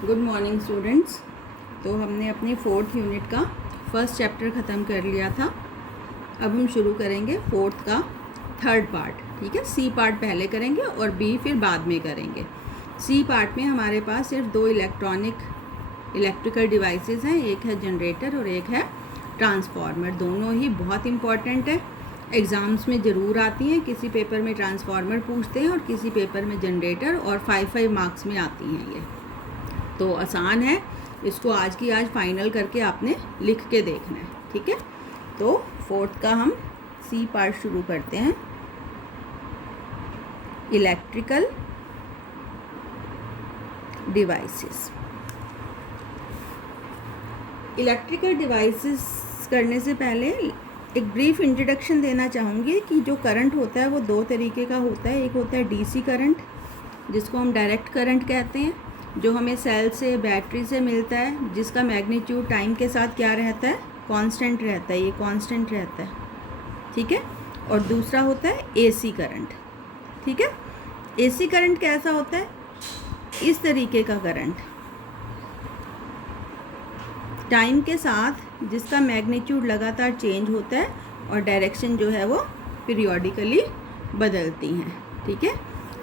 Good morning students. तो हमने अपनी 4th यूनिट का फर्स्ट चैप्टर ख़त्म कर लिया था। अब हम शुरू करेंगे 4th का 3rd पार्ट। ठीक है, सी पार्ट पहले करेंगे और बी फिर बाद में करेंगे। सी पार्ट में हमारे पास सिर्फ दो इलेक्ट्रिकल डिवाइसेस हैं, एक है जनरेटर और एक है ट्रांसफार्मर। दोनों ही बहुत इम्पॉर्टेंट है, एग्ज़ाम्स में ज़रूर आती हैं। किसी पेपर में ट्रांसफार्मर पूछते हैं और किसी पेपर में जनरेटर, और 5 मार्क्स में आती हैं ये। तो आसान है, इसको आज की आज फाइनल करके आपने लिख के देखना है। ठीक है, तो 4th का हम सी पार्ट शुरू करते हैं। Electrical devices. इलेक्ट्रिकल डिवाइसेस करने से पहले एक ब्रीफ इंट्रोडक्शन देना चाहूँगी कि जो करंट होता है वो दो तरीके का होता है। एक होता है डीसी करंट, जिसको हम डायरेक्ट करंट कहते हैं, जो हमें सेल से बैटरी से मिलता है, जिसका मैग्नीट्यूड टाइम के साथ क्या रहता है, कांस्टेंट रहता है। ये कांस्टेंट रहता है। ठीक है, और दूसरा होता है एसी करंट। ठीक है, एसी करंट कैसा होता है, इस तरीके का करंट, टाइम के साथ जिसका मैग्नीट्यूड लगातार चेंज होता है और डायरेक्शन जो है वो पीरियोडिकली बदलती हैं। ठीक है,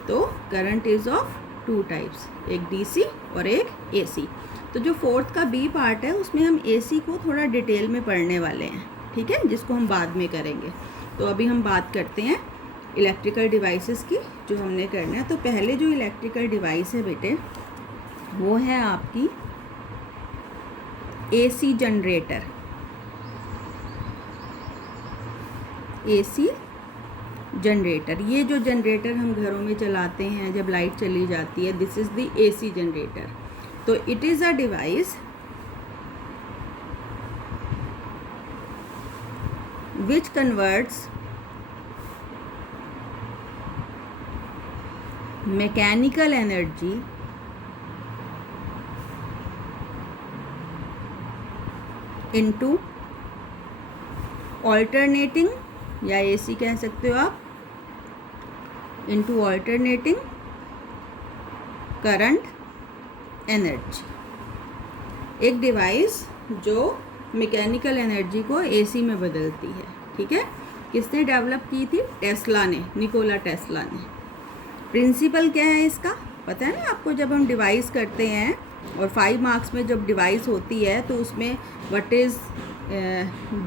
तो करंट इज़ ऑफ 2 टाइप्स, एक डीसी और एक एसी। तो जो 4th का बी पार्ट है उसमें हम एसी को थोड़ा डिटेल में पढ़ने वाले हैं। ठीक है, जिसको हम बाद में करेंगे। तो अभी हम बात करते हैं इलेक्ट्रिकल डिवाइसेस की, जो हमने करना है। तो पहले जो इलेक्ट्रिकल डिवाइस है बेटे, वो है आपकी एसी जनरेटर। एसी जनरेटर, ये जो जनरेटर हम घरों में चलाते हैं जब लाइट चली जाती है, this is the AC generator. तो it is a device which converts mechanical energy into alternating, या एसी कह सकते हो आप, इनटू ऑल्टरनेटिंग करंट एनर्जी। एक डिवाइस जो मैकेनिकल एनर्जी को एसी में बदलती है। ठीक है, किसने डेवलप की थी, टेस्ला ने, निकोला टेस्ला ने। प्रिंसिपल क्या है इसका, पता है ना आपको। जब हम डिवाइस करते हैं और 5 मार्क्स में जब डिवाइस होती है तो उसमें what is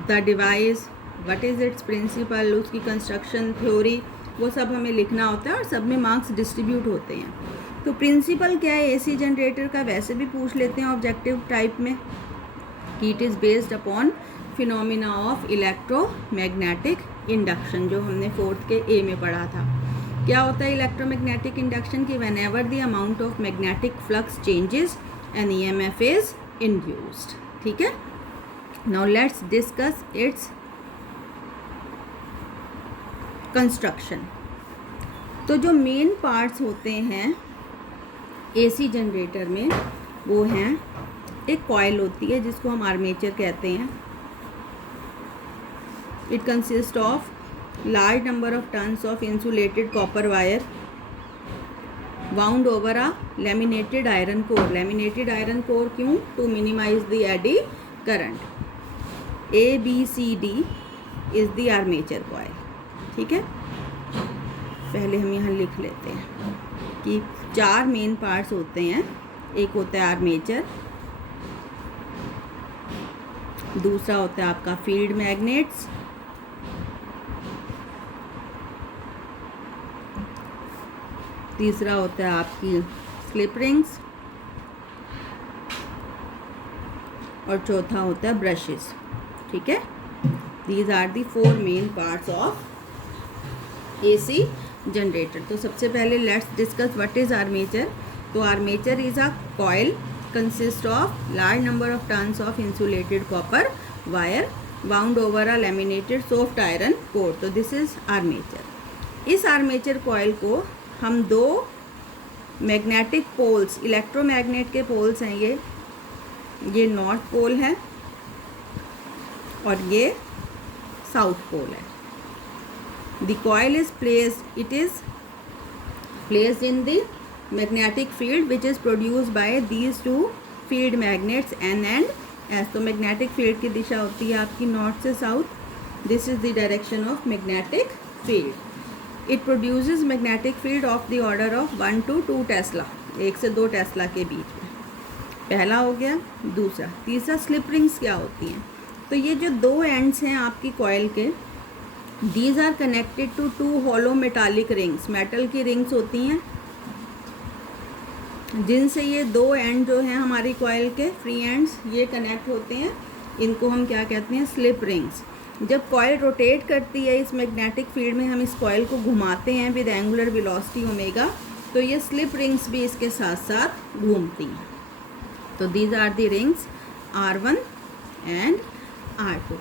the device, what is its principle, उसकी कंस्ट्रक्शन थ्योरी, वो सब हमें लिखना होता है और सब में मार्क्स डिस्ट्रीब्यूट होते हैं। तो प्रिंसिपल क्या है एसी जनरेटर का, वैसे भी पूछ लेते हैं ऑब्जेक्टिव टाइप में, कि it is based upon phenomena of electromagnetic induction, जो हमने 4th के ए में पढ़ा था। क्या होता है इलेक्ट्रोमैग्नेटिक इंडक्शन की, whenever the amount of magnetic flux changes an EMF is induced. ठीक है, now let's discuss its construction. तो जो मेन पार्ट्स होते हैं एसी जनरेटर में, वो हैं, एक कॉइल होती है जिसको हम आर्मेचर कहते हैं। It consist of large number of tons of insulated copper wire wound over a laminated iron core. Laminated iron core क्यों, to minimize the eddy current. A B C D is the armature coil. ठीक है, पहले हम यहाँ लिख लेते हैं कि 4 मेन पार्ट्स होते हैं। एक होता है आर्मेचर, दूसरा होता है आपका फील्ड मैग्नेट्स, तीसरा होता है आपकी स्लिप रिंग्स, और चौथा होता है ब्रशेस। ठीक है, these are the 4 main parts of AC generator. तो सबसे पहले let's discuss what is armature. तो armature is a coil consist of large number of turns of insulated copper wire wound over a laminated soft iron core. तो this is armature. इस armature coil को हम 2 magnetic poles, electromagnet के poles हैं, ये north pole है और ये साउथ पोल है। The coil is placed, it is placed in the magnetic field which is produce by these two field magnets N and S. तो मैग्नेटिक फील्ड की दिशा होती है आपकी नॉर्थ से south. This is the direction of magnetic field. It produces magnetic field of the order of 1 to 2 tesla, 1 से 2 Tesla के बीच में। पहला हो गया। दूसरा, तीसरा स्लिप रिंग्स क्या होती हैं? तो ये जो दो एंड्स हैं आपकी कॉइल के, these are connected to 2 hollow metallic rings. Metal की रिंग्स होती हैं जिनसे ये दो एंड जो हैं हमारी कॉइल के फ्री एंड्स ये कनेक्ट होते हैं। इनको हम क्या कहते हैं? Slip rings. जब कॉइल रोटेट करती है इस मैग्नेटिक फील्ड में, हम इस कॉइल को घुमाते हैं विद एंगुलर वेलोसिटी ओमेगा, तो ये स्लिप रिंग्स भी इसके साथ साथ घूमती हैं। तो these are the rings R1 and R2।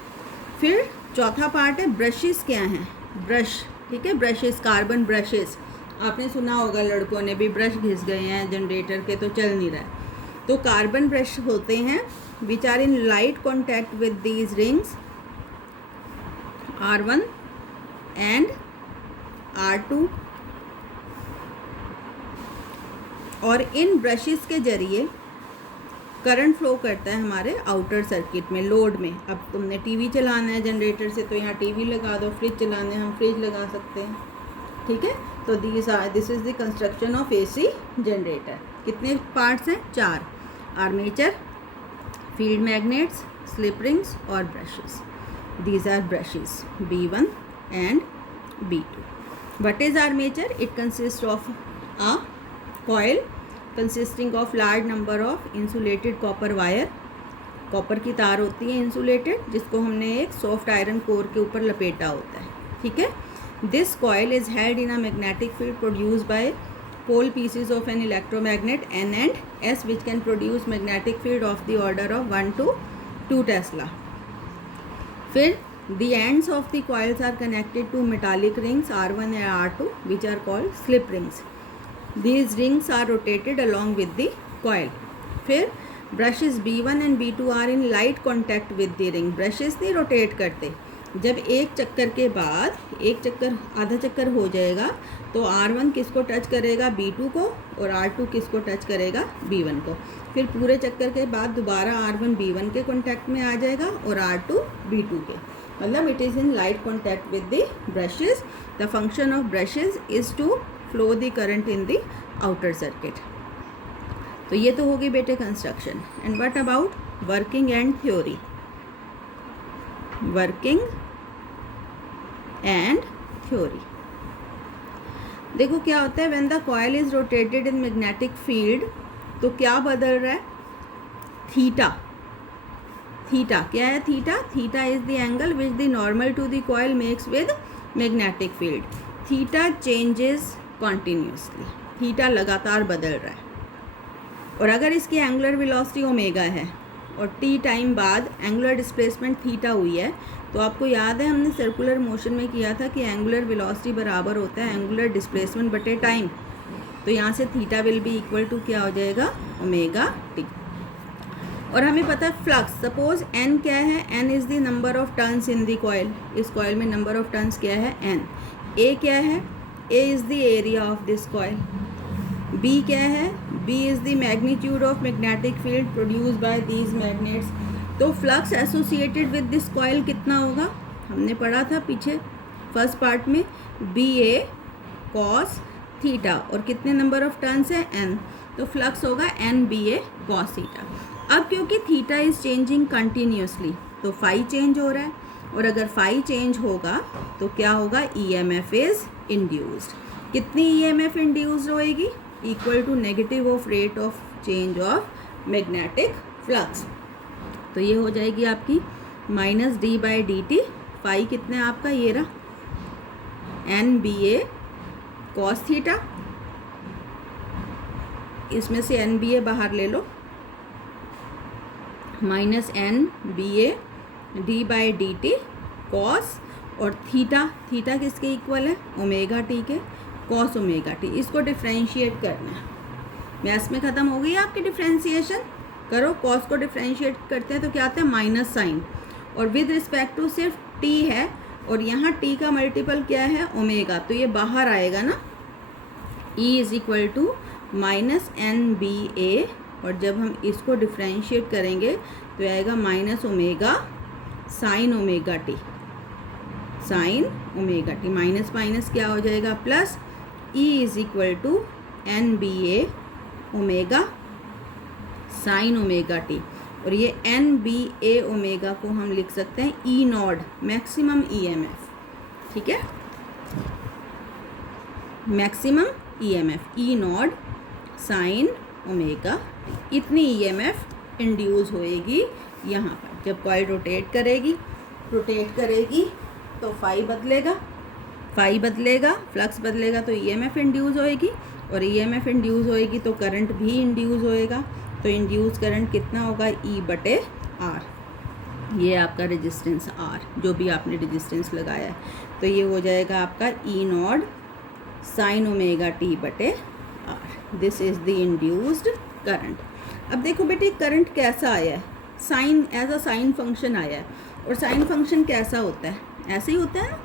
फिर चौथा पार्ट है ब्रशेस क्या हैं? ब्रश, ठीक है, ब्रशेस, कार्बन ब्रशेस। आपने सुना होगा लड़कों ने भी, ब्रश घिस गए हैं जनरेटर के तो चल नहीं रहा है। तो कार्बन ब्रश होते हैं which are in light contact with these rings R1 and R2, और इन ब्रशेस के जरिए करंट फ्लो करता है हमारे आउटर सर्किट में, लोड में। अब तुमने टीवी चलाना है जनरेटर से तो यहाँ टीवी लगा दो, फ्रिज चलाना है हम फ्रिज लगा सकते हैं, ठीक है। तो this is the construction of AC generator. कितने पार्ट्स हैं? 4। Armature, field magnets, slip rings और brushes. These are brushes B1 and B2. What is armature? It consists of a coil consisting of large number of insulated copper wire. Copper की तार होती है insulated, जिसको हमने एक soft iron core के ऊपर लपेटा होता है, ठीक है। This coil is held in a magnetic field produce by pole pieces of an electromagnet N and S which can produce magnetic field of the order of 1 to 2 Tesla. फिर the ends of the coils are connected to metallic rings R1 and R2 which are called slip rings. These rings are rotated along with the coil. फिर brushes B1 and B2 are in light contact with the ring. brushes नहीं rotate करते। जब एक चक्कर के बाद, एक चक्कर, आधा चक्कर हो जाएगा तो R1 किसको टच करेगा? B2 को, और R2 किसको टच करेगा? B1 को। फिर पूरे चक्कर के बाद दोबारा R1 B1 के कॉन्टैक्ट में आ जाएगा और R2 B2 के, मतलब it is in light contact with the brushes. The function of brushes is to flow the current in the outer circuit. तो ये तो होगी बेटे construction. And what about working and theory? Working and theory, देखो क्या होता है। When the coil is rotated in magnetic field, तो क्या बदल रहा है? थीटा। थीटा क्या है? Theta, theta is the angle which the normal to the coil makes with magnetic field. Theta changes continuously, theta लगातार बदल रहा है। और अगर इसकी एंगुलर वेलोसिटी ओमेगा है और टी टाइम बाद एंगुलर डिस्प्लेसमेंट थीटा हुई है, तो आपको याद है हमने सर्कुलर मोशन में किया था कि एंगुलर वेलोसिटी बराबर होता है एंगुलर डिस्प्लेसमेंट बटे टाइम। तो यहाँ से theta will be equal to क्या हो जाएगा? Omega t. और हमें पता है फ्लक्स, सपोज एन क्या है? N is the number of turns in the coil. इस कॉइल में नंबर ऑफ टर्न्स क्या है? एन। ए क्या है? A is the area of this coil. B क्या है? B is the magnitude of magnetic field produce by these magnets. तो flux associated with this coil कितना होगा? हमने पढ़ा था पीछे फर्स्ट पार्ट में, बी ए कॉस थीटा, और कितने नंबर ऑफ टर्न्स है? एन। तो फ्लक्स होगा N B A cos theta. अब क्योंकि थीटा इज़ चेंजिंग कंटिन्यूसली, तो फाई चेंज हो रहा है, और अगर फाई चेंज होगा तो क्या होगा? EMF is induced. कितनी EMF इंड्यूस्ड होएगी? Equal to negative of rate of change of magnetic flux. तो ये हो जाएगी आपकी minus d by d t. Phi कितना आपका? ये रहा N B A cos theta. इसमें से एन बी ए बाहर ले लो, minus N B A d by d t cos, और थीटा, थीटा किसके इक्वल है? ओमेगा टी के, कॉस ओमेगा टी। इसको डिफ्रेंशिएट करना है। मैथ्स में ख़त्म हो गई आपकी डिफ्रेंशिएशन। करो, कॉस को डिफ्रेंशिएट करते हैं तो क्या आता है? माइनस साइन, और विद रिस्पेक्ट टू सिर्फ टी है, और यहाँ टी का मल्टीपल क्या है? ओमेगा। तो ये बाहर आएगा ना, E is equal to minus N B A, और जब हम इसको डिफ्रेंशिएट करेंगे तो आएगा minus omega sine omega t, sine omega t. Minus minus क्या हो जाएगा plus, E is equal to N B A omega sine omega t, और ये एन बी ए ओमेगा को हम लिख सकते हैं ई नॉड, मैक्सिमम ईएमएफ, ठीक है, maximum EMF E naught sine omega, इतनी ईएमएफ इंड्यूस होएगी यहाँ पर। जब कॉइल रोटेट करेगी तो फाई बदलेगा, फ्लक्स बदलेगा तो ईएमएफ इंड्यूस होएगी, और ईएमएफ इंड्यूस होएगी तो करंट भी इंड्यूस होएगा। तो इंड्यूस करंट कितना होगा, ई बटे आर, ये आपका रेजिस्टेंस आर, जो भी आपने रेजिस्टेंस लगाया है, तो ये हो जाएगा आपका E naught sine omega t बटे R. This is the induced current. अब देखो बेटे करंट कैसा आया है, sine as a sine function आया है, और साइन फंक्शन कैसा होता है, ऐसे ही होता है ना।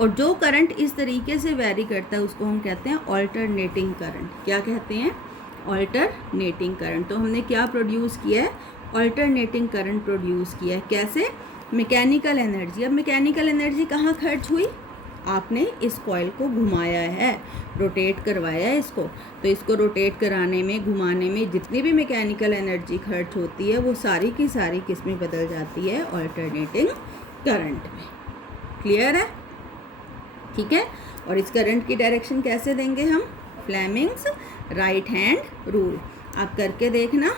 और जो करंट इस तरीके से वैरी करता है उसको हम कहते हैं ऑल्टरनेटिंग करंट। क्या कहते हैं, ऑल्टरनेटिंग करंट। तो हमने क्या प्रोड्यूस किया है, ऑल्टरनेटिंग करंट प्रोड्यूस किया है। कैसे, मैकेनिकल एनर्जी। अब मैकेनिकल एनर्जी कहाँ खर्च हुई, आपने इस कॉइल को घुमाया है, रोटेट करवाया है इसको, तो इसको रोटेट कराने में, घुमाने में जितनी भी मैकेनिकल एनर्जी खर्च होती है वो सारी की सारी किस में बदल जाती है, ऑल्टरनेटिंग करंट में। क्लियर है, ठीक है। और इस करंट की डायरेक्शन कैसे देंगे हम, फ्लेमिंग्स राइट हैंड रूल। आप करके देखना,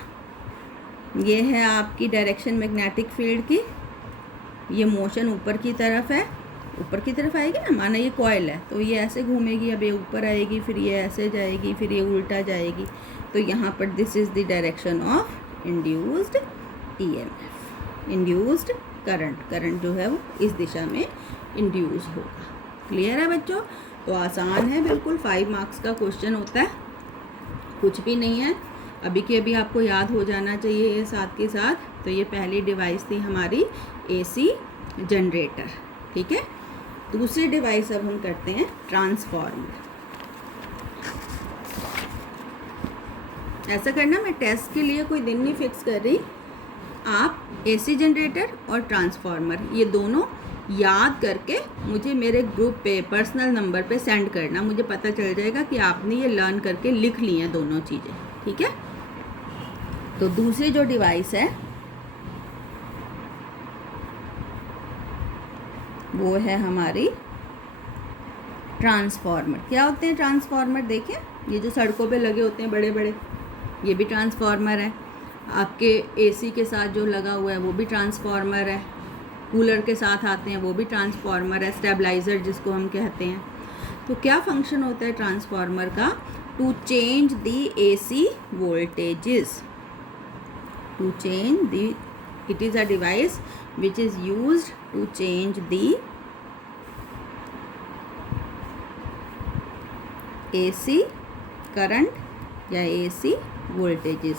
ये है आपकी डायरेक्शन मैग्नेटिक फील्ड की, ये मोशन ऊपर की तरफ है, ऊपर की तरफ आएगी ना, माना ये कॉइल है तो ये ऐसे घूमेगी, अब ये ऊपर आएगी, फिर ये ऐसे जाएगी, फिर ये उल्टा जाएगी, तो यहाँ पर this is the direction of induced EMF, induced current. Current जो है वो इस दिशा में इंड्यूस होगा। क्लियर है बच्चों, तो आसान है बिल्कुल, 5 मार्क्स का क्वेश्चन होता है, कुछ भी नहीं है, अभी के अभी आपको याद हो जाना चाहिए ये साथ के साथ। तो ये पहली डिवाइस थी हमारी एसी जनरेटर, ठीक है। दूसरी डिवाइस अब हम करते हैं ट्रांसफार्मर। ऐसा करना, मैं टेस्ट के लिए कोई दिन नहीं फिक्स कर रही, आप एसी जनरेटर और ट्रांसफार्मर ये दोनों याद करके मुझे मेरे ग्रुप पे पर्सनल नंबर पे सेंड करना, मुझे पता चल जाएगा कि आपने ये लर्न करके लिख ली हैं दोनों चीज़ें, ठीक है। तो दूसरी जो डिवाइस है वो है हमारी ट्रांसफार्मर। क्या होते हैं ट्रांसफार्मर, देखिए ये जो सड़कों पे लगे होते हैं बड़े बड़े, ये भी ट्रांसफार्मर है। आपके एसी के साथ जो लगा हुआ है वो भी ट्रांसफार्मर है, कूलर के साथ आते हैं वो भी ट्रांसफार्मर है, स्टेबलाइज़र जिसको हम कहते हैं। तो क्या फंक्शन होता है ट्रांसफार्मर का, to change the AC voltages, to change the, it is a device which is used to change the AC current या AC voltages।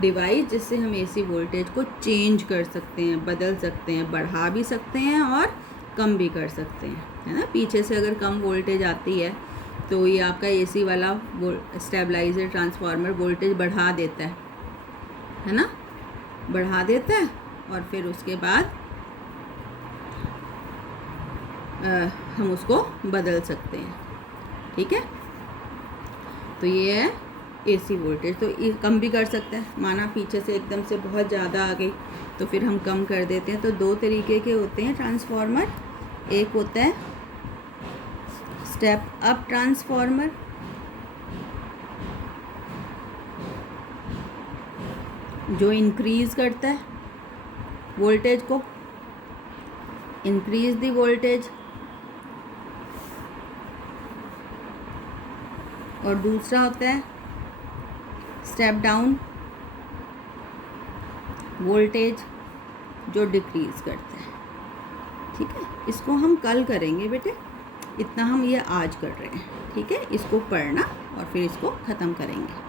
डिवाइस जिससे हम AC वोल्टेज को चेंज कर सकते हैं, बदल सकते हैं, बढ़ा भी सकते हैं और कम भी कर सकते हैं, है ना। पीछे से अगर कम वोल्टेज आती है तो ये आपका AC वाला स्टेबलाइजर ट्रांसफार्मर वोल्टेज बढ़ा देता है ना, बढ़ा देता है, और फिर उसके बाद हम उसको बदल सकते हैं, ठीक है। तो ये है एसी वोल्टेज। तो ये कम भी कर सकते हैं, माना पीछे से एकदम से बहुत ज़्यादा आ गई तो फिर हम कम कर देते हैं। तो दो तरीके के होते हैं ट्रांसफार्मर, एक होता है स्टेप अप ट्रांसफार्मर, जो इंक्रीज़ करता है वोल्टेज को, इंक्रीज द वोल्टेज, और दूसरा होता है स्टेप डाउन वोल्टेज, जो डिक्रीज करता है, ठीक है। इसको हम कल करेंगे बेटे, इतना हम ये आज कर रहे हैं, ठीक है। इसको पढ़ना और फिर इसको ख़त्म करेंगे।